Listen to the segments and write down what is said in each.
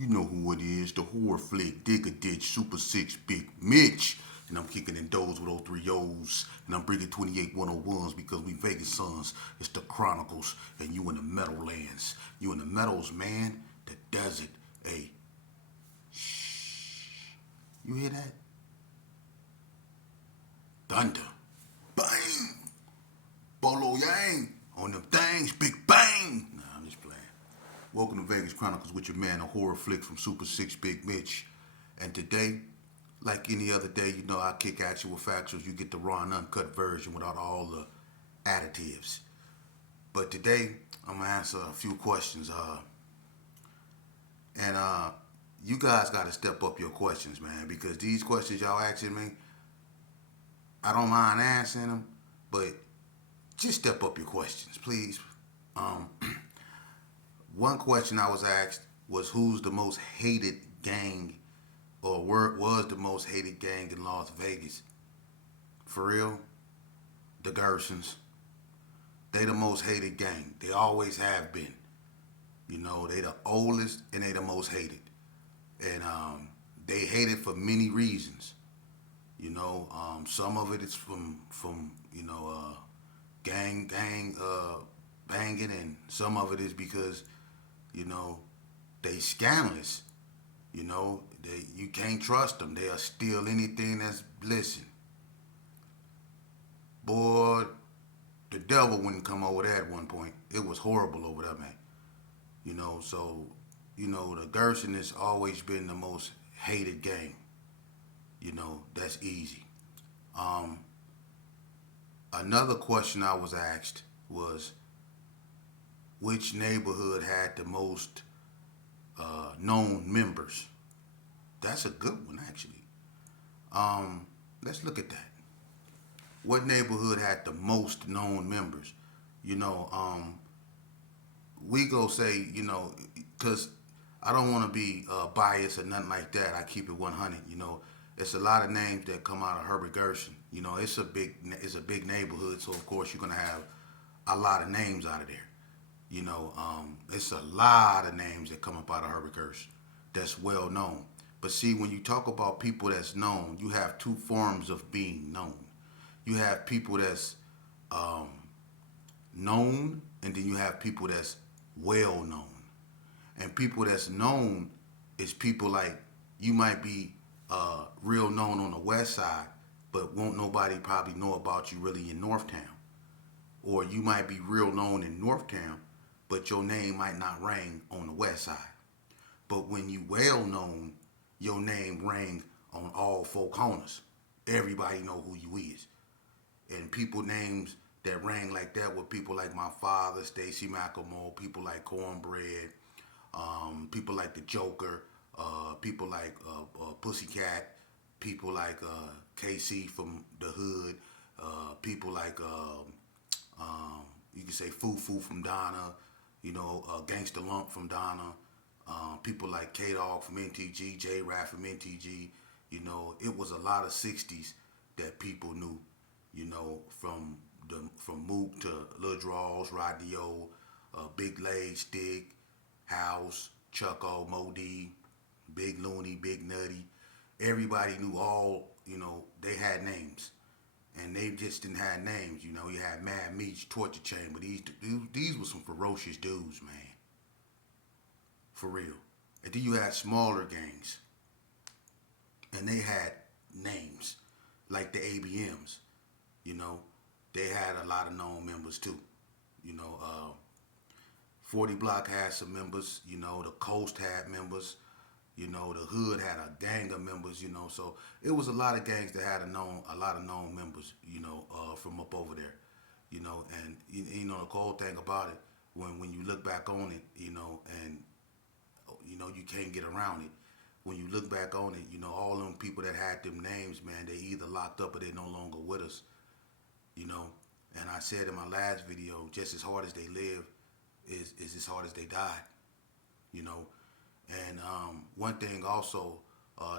You know who it is, the horror flick, Digger Ditch, Super 6, Big Mitch. And I'm kicking in doors with 03 O's. And I'm bringing 28 101s because we Vegas sons. It's the Chronicles. And you in the Meadowlands. You in the Meadows, man. The desert. Hey, you hear that? Thunder. Bang! Bolo Yang. On them things. Big bang. Nah, I'm just playing. Welcome to Vegas Chronicles with your man, a horror flick from Super 6 Big Mitch. And today, like any other day, you know, I kick actual factuals. You get the raw and uncut version without all the additives. But today, I'm going to answer a few questions. And you guys got to step up your questions, man, because these questions y'all asking me, I don't mind answering them, but just step up your questions, please. Um, One question I was asked was who's the most hated gang or was the most hated gang in Las Vegas? For real, the Gersons. They the most hated gang. They always have been. You know, they the oldest and they the most hated. And they hated for many reasons. You know, some of it is from gang banging, and some of it is because you know they scandalous. You know, you can't trust them. They'll steal anything that's listen. Boy, the devil wouldn't come over there at one point. It was horrible over there, man. You know, so the Gerson has always been the most hated gang. You know, that's easy. Um, Another question I was asked was which neighborhood had the most known members. That's a good one, actually. Let's look at that. What neighborhood had the most known members? You know, we go say, because I don't want to be biased or nothing like that. I keep it 100. You know, it's a lot of names that come out of Herbert Gerson. You know, it's a big neighborhood, so of course you're gonna have a lot of names out of there. You know, it's a lot of names that come up out of Herbert Gerson that's well known. But see, when you talk about people that's known, you have two forms of being known. You have people that's um, known, and then you have people that's well known. And people that's known is people like you might be real known on the west side, but won't nobody probably know about you really in Northtown. Or you might be real known in Northtown, but your name might not ring on the west side. But when you well known, your name ring on all four corners. Everybody know who you is. And people names that rang like that were people like my father, Stacy McElmore, people like Cornbread, people like the Joker, people like Pussycat, people like KC from the Hood, people like you can say Foo Foo from Donna, Gangsta Lump from Donna, people like K Dog from NTG, J Rap from NTG. You know, it was a lot of '60s that people knew. You know, from Mook to Lil Draws, Rodney O, Big Leg, Stick, House, Chucko, Modi, Big Looney, Big Nutty. Everybody knew all. You know, they had names, and they just didn't have names. You know, you had Mad Meats, Torture Chamber. These were some ferocious dudes, man, for real. And then you had smaller gangs, and they had names like the ABMs. You know, they had a lot of known members too. You know, 40 Block had some members. You know, the Coast had members. You know, the Hood had a gang of members. You know, so it was a lot of gangs that had a lot of known members. You know, from up over there. You know, and the cool thing about it, when you look back on it, and you can't get around it. When you look back on it, all them people that had them names, man, they either locked up or they no longer with us. You know, and I said in my last video, just as hard as they live is as hard as they died. You know, and one thing also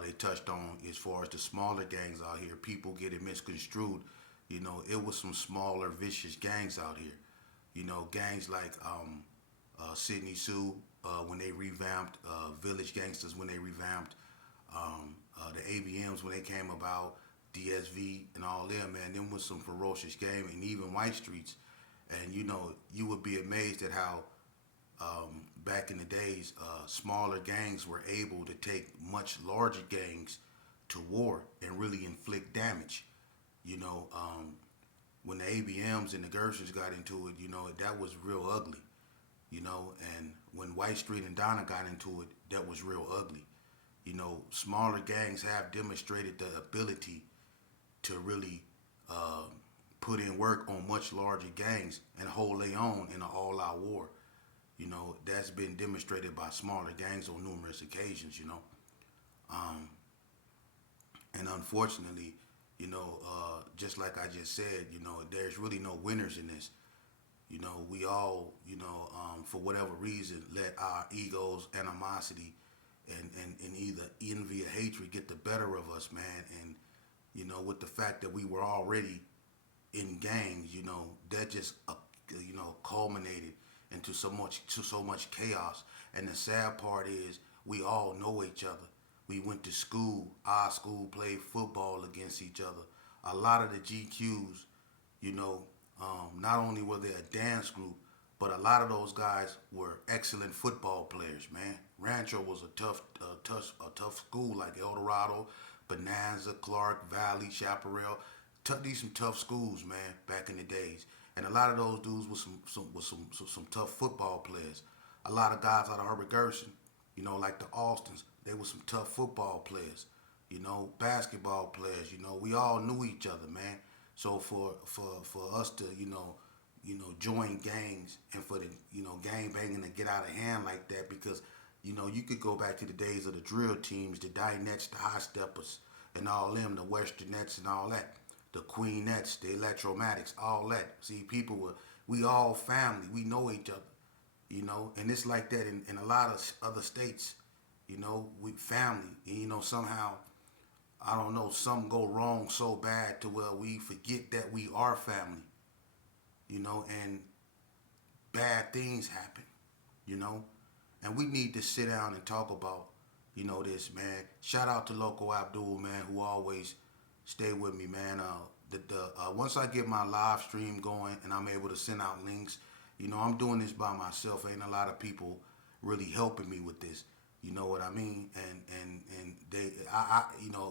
they touched on as far as the smaller gangs out here, people get it misconstrued. You know, it was some smaller vicious gangs out here. You know, gangs like Sydney Sue, when they revamped Village Gangsters, when they revamped the ABMs when they came about, DSV and all them, man. Them was some ferocious game, and even White Streets. And you would be amazed at how back in the days, smaller gangs were able to take much larger gangs to war and really inflict damage. You know, when the ABMs and the Gershons got into it, that was real ugly. And when White Street and Donna got into it, that was real ugly. Smaller gangs have demonstrated the ability to really uh, put in work on much larger gangs and hold their own in an all-out war. That's been demonstrated by smaller gangs on numerous occasions. Um, and unfortunately, just like I just said, there's really no winners in this. We all, for whatever reason, let our egos, animosity, and either envy or hatred get the better of us, man. And, with the fact that we were already in gangs, that just, culminated into so much chaos. And the sad part is we all know each other. We went to school. Our school played football against each other. A lot of the GQs, you know, not only were they a dance group, but a lot of those guys were excellent football players. Man, Rancho was a tough school like El Dorado, Bonanza, Clark, Valley, Chaparral. These some tough schools, man, back in the days. And a lot of those dudes was some tough football players. A lot of guys out of Herbert Gerson, like the Austins, they were some tough football players. Basketball players. We all knew each other, man. So for us to join gangs and for the gang banging to get out of hand like that, because you could go back to the days of the drill teams, the Dinettes, the High Steppers, and all them, the Westernettes and all that, the Queenettes, the Electromatics, all that. See, we all family. We know each other, and it's like that in a lot of other states. We family, and somehow, I don't know, something go wrong so bad to where we forget that we are family, and bad things happen, you know, and we need to sit down and talk about, this, man. Shout out to Loco Abdul, man, who always stay with me, man. Once I get my live stream going and I'm able to send out links, I'm doing this by myself. Ain't a lot of people really helping me with this. You know what I mean? And they,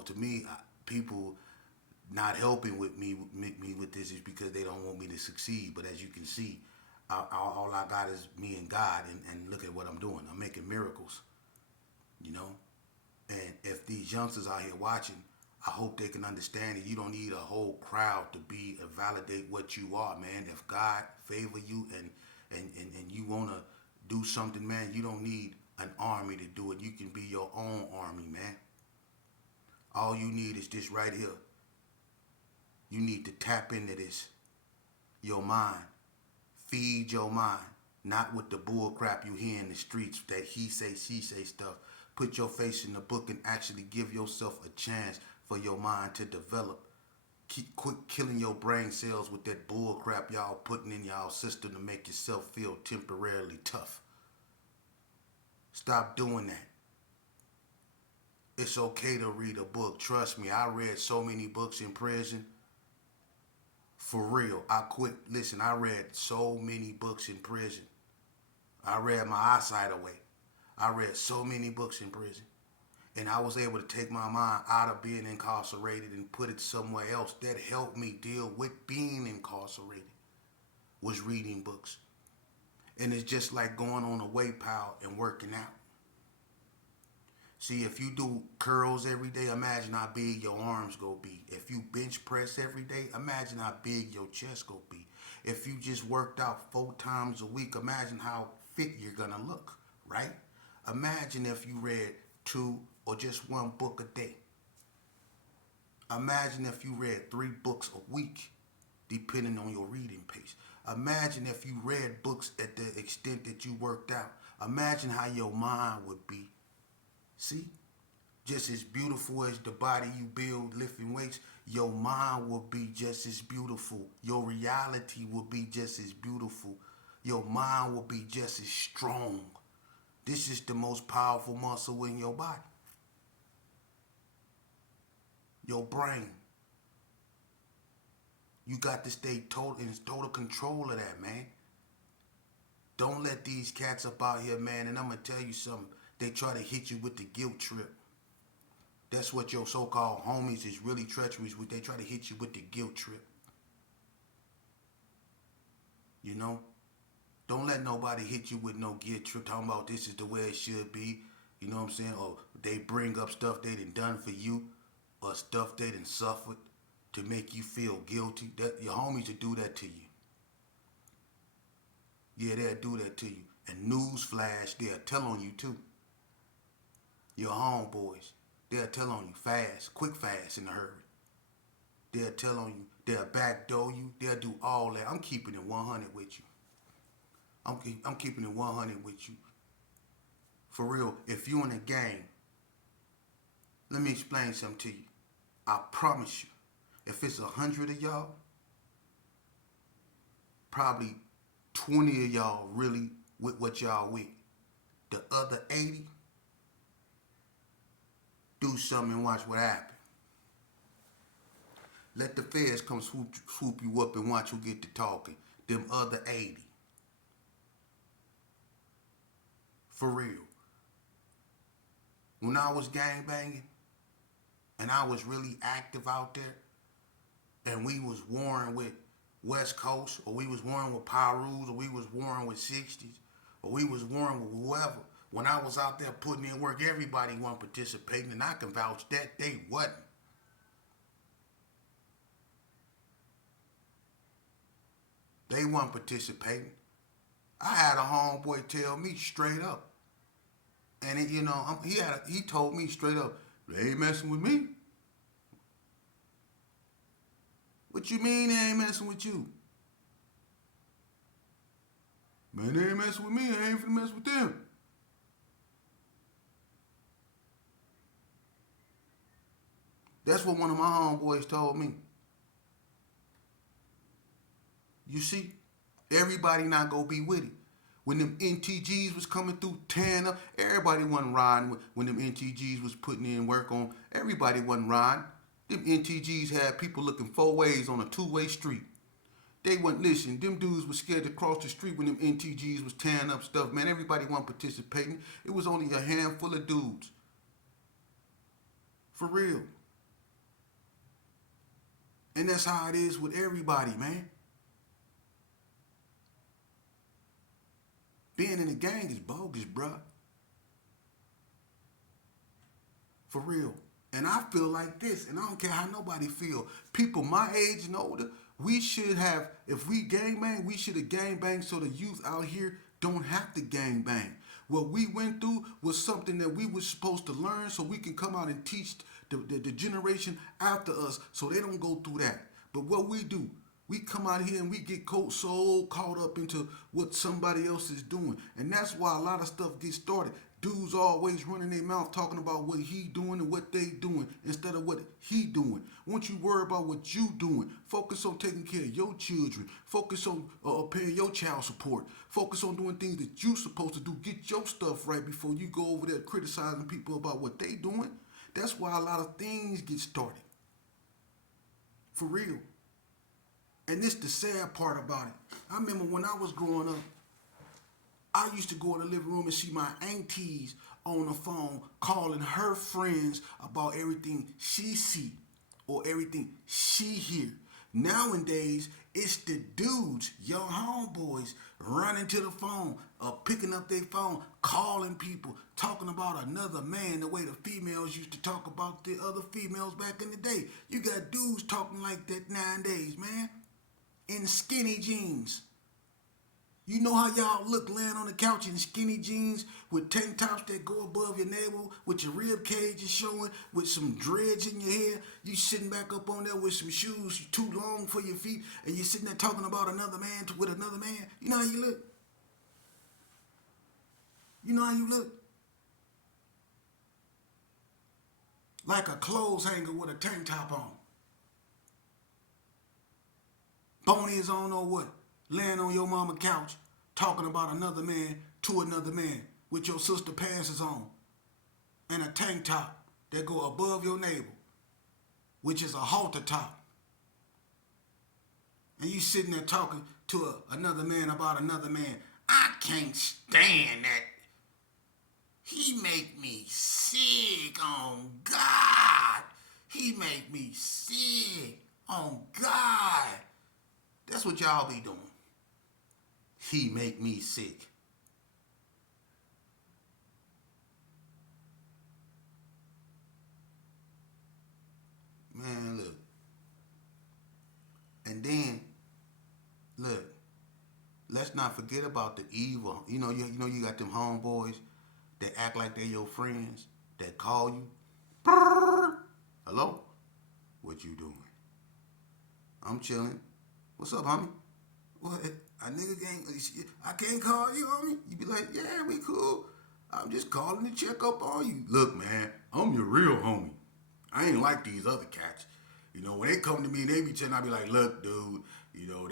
to me, people not helping with me with this is because they don't want me to succeed. But as you can see, all I got is me and God, and look at what I'm doing. I'm making miracles, you know. And if these youngsters out here watching, I hope they can understand that you don't need a whole crowd to be and validate what you are, man. If God favor you and you wanna do something, man, you don't need an army to do it. You can be your own army, man. All you need is this right here. You need to tap into this. Your mind. Feed your mind. Not with the bull crap you hear in the streets, that he say, she say stuff. Put your face in the book and actually give yourself a chance for your mind to develop. Quit killing your brain cells with that bull crap y'all putting in y'all system to make yourself feel temporarily tough. Stop doing that. It's okay to read a book. Trust me, I read so many books in prison. For real. I read so many books in prison. I read my eyesight away. I read so many books in prison. And I was able to take my mind out of being incarcerated and put it somewhere else that helped me deal with being incarcerated, was reading books. And it's just like going on a weight pile and working out. See, if you do curls every day, imagine how big your arms go be. If you bench press every day, imagine how big your chest go be. If you just worked out 4 times a week, imagine how fit you're gonna look, right? Imagine if you read 2 or just 1 book a day. Imagine if you read 3 books a week, depending on your reading pace. Imagine if you read books at the extent that you worked out. Imagine how your mind would be. See? Just as beautiful as the body you build lifting weights, your mind will be just as beautiful. Your reality will be just as beautiful. Your mind will be just as strong This is the most powerful muscle in your body. Your brain. You got to stay in total control of that, man. Don't let these cats up out here, man. And I'm going to tell you something. They try to hit you with the guilt trip. That's what your so-called homies is really treacherous with. They try to hit you with the guilt trip. You know? Don't let nobody hit you with no guilt trip talking about this is the way it should be. You know what I'm saying? Or they bring up stuff they done for you or stuff they done suffered to make you feel guilty. That your homies will do that to you. Yeah, they'll do that to you. And newsflash, they'll tell on you too. Your homeboys, they'll tell on you fast, quick fast in a hurry. They'll tell on you, they'll backdoor you, they'll do all that. I'm keeping it 100 with you. I'm keeping it 100 with you. For real, if you in a gang, let me explain something to you. I promise you, if it's 100 of y'all, probably 20 of y'all really with what y'all with. The other 80, do something and watch what happens. Let the feds come swoop you up and watch who get to talking. Them other 80. For real. When I was gang banging and I was really active out there and we was warring with West Coast, or we was warring with Pyrus, or we was warring with 60s, or we was warring with whoever. When I was out there putting in work, everybody wasn't participating, and I can vouch that they wasn't. They wasn't participating. I had a homeboy tell me straight up, and he told me straight up, they ain't messing with me. What you mean they ain't messing with you? Man, they ain't messing with me. I ain't finna mess with them. That's what one of my homeboys told me. You see, everybody not gonna be with it. When them NTGs was coming through tearing up, everybody wasn't riding. When them NTGs was putting in work on, everybody wasn't riding. Them NTGs had people looking 4 ways on a 2-way street. They wasn't listening. Them dudes was scared to cross the street when them NTGs was tearing up stuff. Man, everybody wasn't participating. It was only a handful of dudes. For real. And that's how it is with everybody, man. Being in a gang is bogus, bruh. For real. And I feel like this, and I don't care how nobody feel. People my age and older, we should have, if we gangbang, we should have gangbanged so the youth out here don't have to gangbang. What we went through was something that we were supposed to learn so we can come out and teach the generation after us so they don't go through that. But what we do, we come out here and we get so caught up into what somebody else is doing. And that's why a lot of stuff gets started. Dudes always running their mouth talking about what he doing and what they doing instead of what he doing. Once you worry about what you doing, focus on taking care of your children. Focus on paying your child support. Focus on doing things that you supposed to do. Get your stuff right before you go over there criticizing people about what they doing. That's why a lot of things get started. For real. And this the sad part about it. I remember when I was growing up, I used to go in the living room and see my aunties on the phone calling her friends about everything she see or everything she hear. Nowadays, it's the dudes, your homeboys, running to the phone, picking up their phone, calling people, talking about another man the way the females used to talk about the other females back in the day. You got dudes talking like that nowadays, man, in skinny jeans. You know how y'all look laying on the couch in skinny jeans with tank tops that go above your navel, with your rib cage is showing, with some dreads in your hair. You sitting back up on there with some shoes too long for your feet, and you sitting there talking about another man with another man. You know how you look? You know how you look? Like a clothes hanger with a tank top on. Bony is on or what? Laying on your mama couch, talking about another man to another man. with your sister pants on and a tank top that go above your navel, which is a halter top, and you sitting there talking to another man about another man. I can't stand that. He make me sick on God. He make me sick on God. That's what y'all be doing. He make me sick. Man, look. And then, look, let's not forget about the evil. You got them homeboys that act like they your friends, that call you. Hello? What you doing? I'm chilling. What's up, homie? What? A nigga can't. I can't call you, homie. You be like, yeah, we cool. I'm just calling to check up on you. Look, man, I'm your real homie. I ain't like these other cats. When they come to me and they be telling, I be like, look, dude,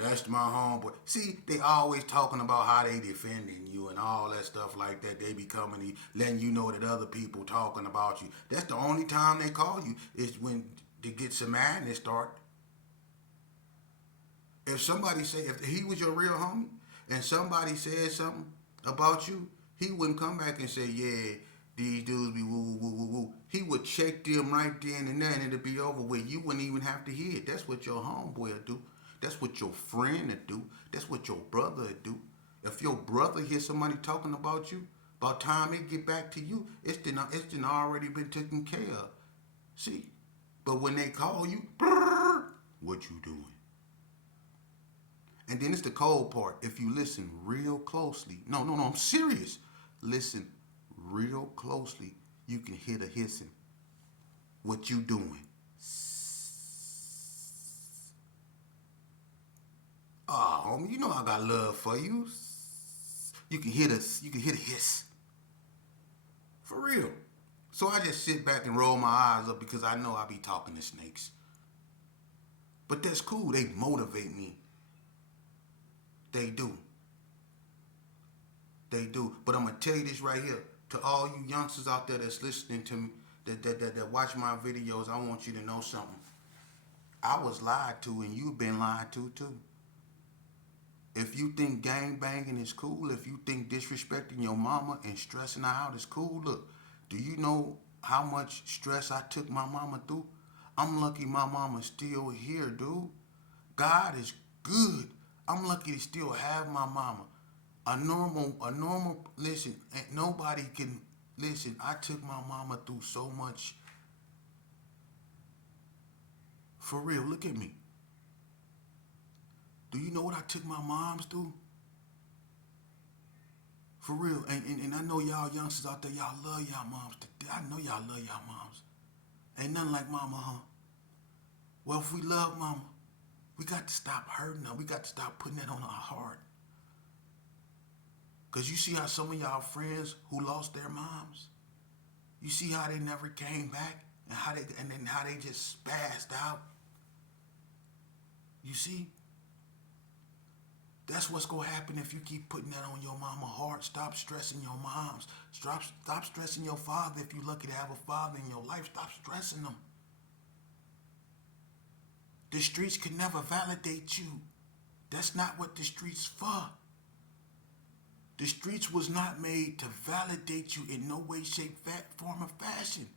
that's my homeboy. See, they always talking about how they defending you and all that stuff like that. They be coming and letting you know that other people talking about you. That's the only time they call you is when they get some mad and they start. If somebody say, if he was your real homie and somebody said something about you, he wouldn't come back and say, yeah, these dudes be woo woo woo woo woo. He would check them right then and there and it'd be over with. You wouldn't even have to hear it. That's what your homeboy would do. That's what your friend would do. That's what your brother would do. If your brother hears somebody talking about you, by the time it get back to you, it's already been taken care of. See? But when they call you, what you doing? And then it's the cold part. If you listen real closely, no, I'm serious. Listen real closely, you can hear the hissing. What you doing? Oh, homie, you know I got love for you. You can hear this. You can hear the hiss. For real. So I just sit back and roll my eyes up because I know I be talking to snakes. But that's cool. They motivate me. They do. They do. But I'm gonna tell you this right here. To all you youngsters out there that's listening to me, that watch my videos, I want you to know something. I was lied to and you've been lied to too. If you think gang banging is cool, if you think disrespecting your mama and stressing her out is cool, look, do you know how much stress I took my mama through? I'm lucky my mama's still here, dude. God is good. I'm lucky to still have my mama. Listen, nobody can, listen, I took my mama through so much. For real, look at me. Do you know what I took my moms through? For real. And I know y'all youngsters out there, y'all love y'all moms. I know y'all love y'all moms. Ain't nothing like mama, huh? Well, if we love mama, we got to stop hurting her. We got to stop putting that on our heart. Because you see how some of y'all friends who lost their moms, you see how they never came back and then how they just spazzed out. You see? That's what's going to happen if you keep putting that on your mama heart. Stop stressing your moms. Stop stressing your father if you're lucky to have a father in your life. Stop stressing them. The streets can never validate you. That's not what the streets for. The streets was not made to validate you in no way, shape, form, or fashion.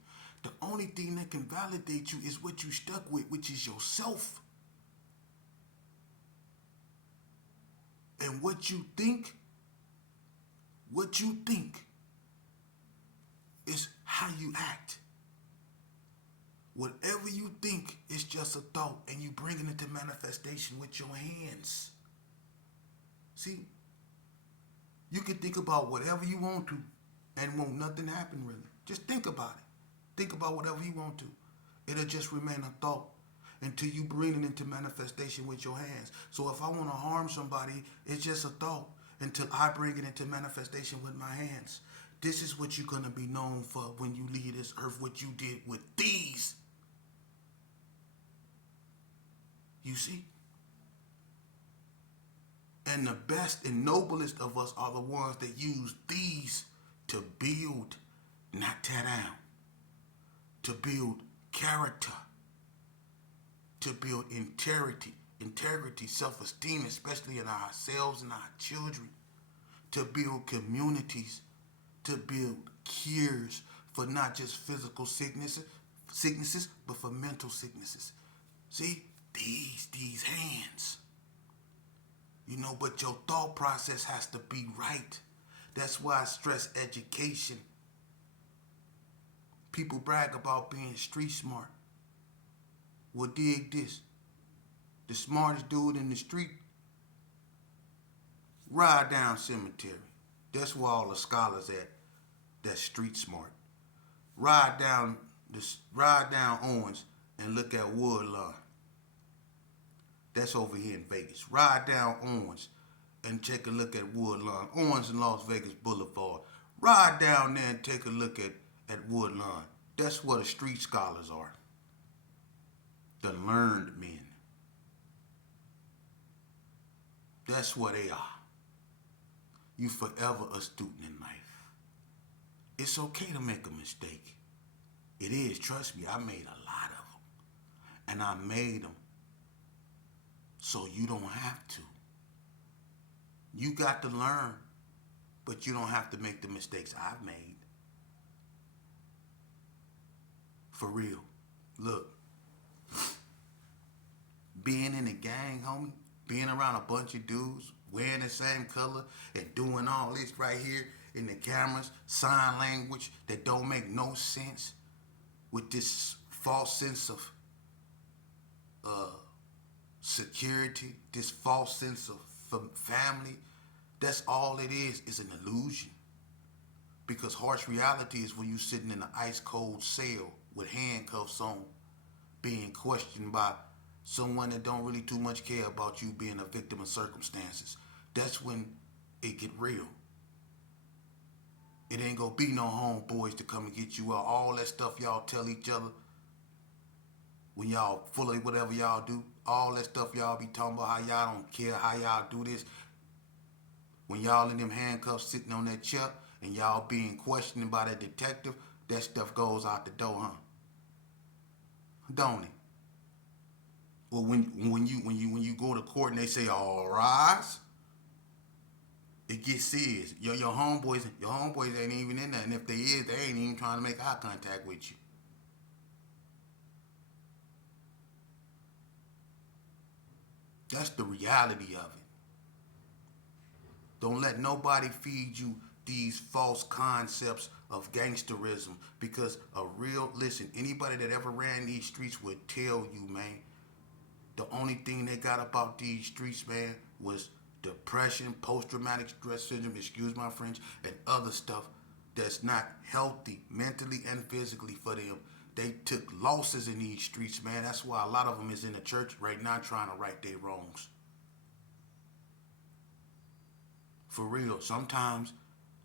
The only thing that can validate you is what you stuck with, which is yourself. And what you think is how you act. Whatever you think is just a thought and you bring it into manifestation with your hands. See? You can think about whatever you want to and won't nothing happen really. Just think about it. Think about whatever you want to. It'll just remain a thought until you bring it into manifestation with your hands. So if I want to harm somebody, it's just a thought until I bring it into manifestation with my hands. This is what you're going to be known for when you leave this earth, what you did with these. You see? And the best and noblest of us are the ones that use these to build, not tear down, to build character, to build integrity, self-esteem, especially in ourselves and our children, to build communities, to build cures for not just physical sicknesses, but for mental sicknesses. See, these hands, but your thought process has to be right. That's why I stress education. People brag about being street smart. Well, dig this. The smartest dude in the street, ride down cemetery. That's where all the scholars at. That's street smart. Ride down Owens and look at Woodlawn. That's over here in Vegas. Ride down Owens and take a look at Woodlawn. Owens and Las Vegas Boulevard. Ride down there and take a look at Woodlawn. That's where the street scholars are. The learned men. That's what they are. You forever a student in life. It's okay to make a mistake. It is. Trust me, I made a lot of them. And I made them so you don't have to. You got to learn, but you don't have to make the mistakes I've made. For real. Look, being in a gang, homie, being around a bunch of dudes, wearing the same color and doing all this right here in the cameras, sign language that don't make no sense, with this false sense of security, this false sense of family, that's all it is an illusion. Because harsh reality is when you sitting in an ice cold cell with handcuffs on, being questioned by someone that don't really too much care about you being a victim of circumstances. That's when it get real. It ain't gonna be no homeboys to come and get you out. All that stuff y'all tell each other when y'all full of whatever y'all do. All that stuff y'all be talking about, how y'all don't care, how y'all do this. When y'all in them handcuffs sitting on that chair and y'all being questioned by that detective, that stuff goes out the door, huh? Don't it? Well, when you go to court and they say all rise, it gets serious. Your homeboys ain't even in there, and if they is, they ain't even trying to make eye contact with you. That's the reality of it. Don't let nobody feed you these false concepts of gangsterism, because anybody that ever ran these streets would tell you, man, the only thing they got about these streets, man, was depression, post-traumatic stress syndrome, excuse my French, and other stuff that's not healthy mentally and physically for them. They took losses in these streets, man. That's why a lot of them is in the church right now trying to right their wrongs. For real, sometimes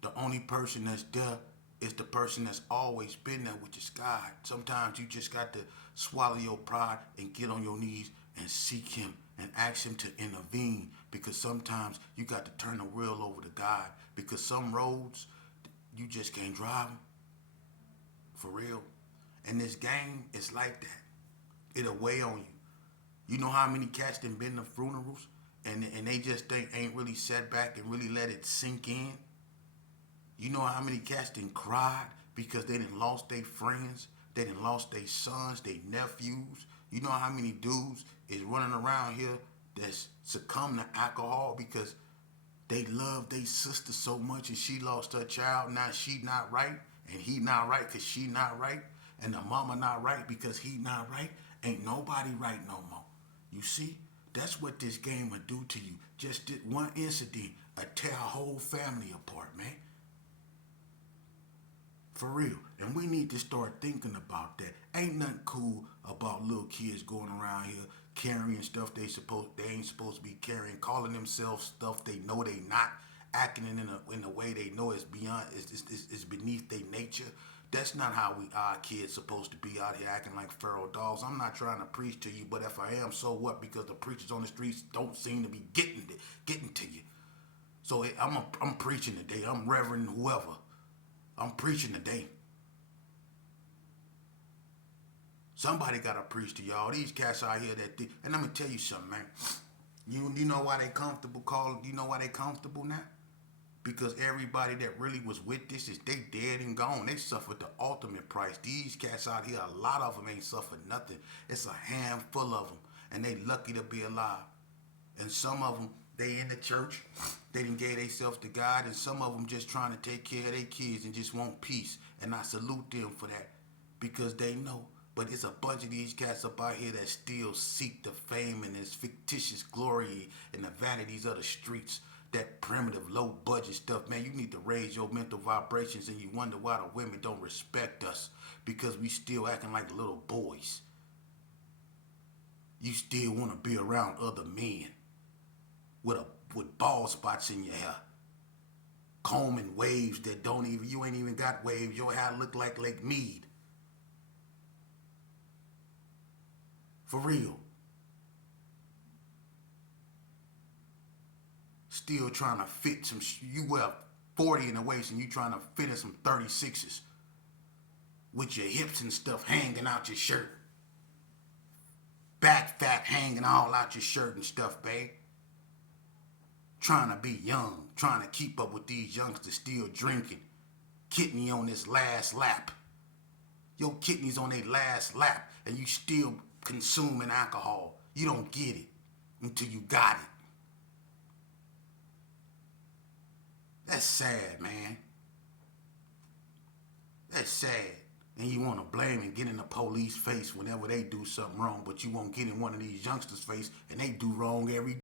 the only person that's there is the person that's always been there, which is God. Sometimes you just got to swallow your pride and get on your knees and seek him and ask him to intervene, because sometimes you got to turn the wheel over to God, because some roads you just can't drive them. For real. And this game is like that. It'll weigh on you. You know how many cats done been to funerals and they just ain't really sat back and really let it sink in? You know how many cats done cried because they done lost their friends, they done lost their sons, their nephews. You know how many dudes is running around here that's succumbed to alcohol because they love their sister so much and she lost her child. Now she not right and he not right because she not right, and the mama not right because he not right. Ain't nobody right no more. You see? That's what this game will do to you. Just one incident will tear a whole family apart, man. For real. And we need to start thinking about that. Ain't nothing cool about little kids going around here carrying stuff they ain't supposed to be carrying, calling themselves stuff they know they not, acting in a way they know is beyond, is beneath their nature. That's not how our kids supposed to be out here acting like feral dogs. I'm not trying to preach to you, but if I am, so what? Because the preachers on the streets don't seem to be getting to you. So I'm preaching today. I'm Reverend whoever. I'm preaching today. Somebody gotta preach to y'all. These cats out here and I'm gonna tell you something, man. You know why they comfortable calling? You know why they comfortable now? Because everybody that really was with this is they dead and gone. They suffered the ultimate price. These cats out here, a lot of them ain't suffered nothing. It's a handful of them, and they lucky to be alive. And some of them, they in the church, they done gave themselves to God, and some of them just trying to take care of their kids and just want peace. And I salute them for that because they know. But it's a bunch of these cats up out here that still seek the fame and this fictitious glory and the vanities of the streets. That primitive, low budget stuff, man. You need to raise your mental vibrations, and you wonder why the women don't respect us because we still acting like little boys. You still want to be around other men with with bald spots in your hair, combing waves that don't even you ain't even got waves. Your hair look like Lake Mead. For real. Still trying to fit some. You wear 40 in the waist and you trying to fit in some 36s with your hips and stuff hanging out your shirt, back fat hanging all out your shirt and stuff, babe. Trying to be young, trying to keep up with these youngsters still drinking. Kidney on this last lap. Your kidney's on their last lap and you still consuming alcohol. You don't get it until you got it. That's sad, man. That's sad. And you want to blame and get in the police face whenever they do something wrong, but you won't get in one of these youngsters' face and they do wrong every